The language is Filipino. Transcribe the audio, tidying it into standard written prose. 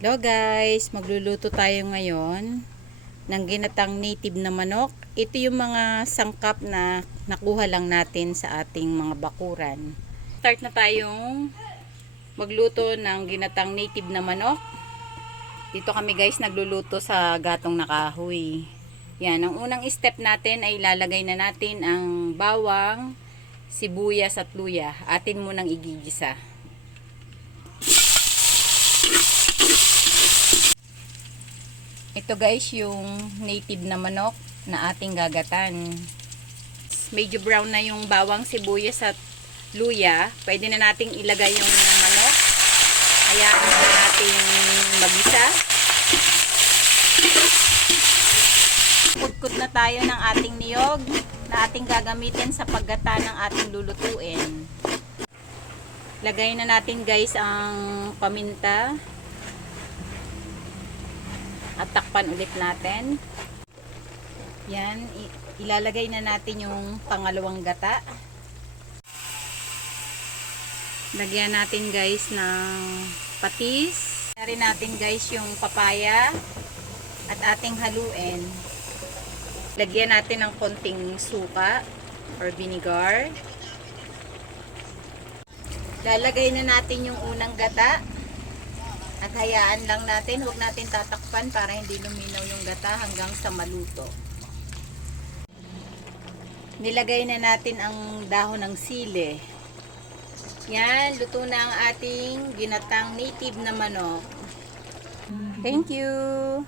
Hello guys, magluluto tayo ngayon ng ginatang native na manok. Ito yung mga sangkap na nakuha lang natin sa ating mga bakuran. Start na tayong magluto ng ginatang native na manok. Dito kami guys nagluluto sa gatong na kahoy. Yan, ang unang step natin ay ilalagay na natin ang bawang, sibuyas at luya. Atin munang igigisa. Ito guys yung native na manok na ating gagatan. Medyo brown na yung bawang, sibuyas at luya. Pwede na nating ilagay yung manok. Hayaan na natin magisa. Kudkod na tayo ng ating niyog na ating gagamitin sa paggata ng ating lulutuin. Lagay na natin guys ang paminta. At takpan ulit natin. Yan, ilalagay na natin yung pangalawang gata. Lagyan natin guys ng patis. Lagyan natin guys yung papaya at ating haluin. Lagyan natin ng konting suka or vinegar. Lalagay na natin yung unang gata. At hayaan lang natin, huwag natin tatakpan para hindi luminaw yung gata hanggang sa maluto. Nilagay na natin ang dahon ng sili. Yan, luto na ang ating ginatang native na manok. Thank you!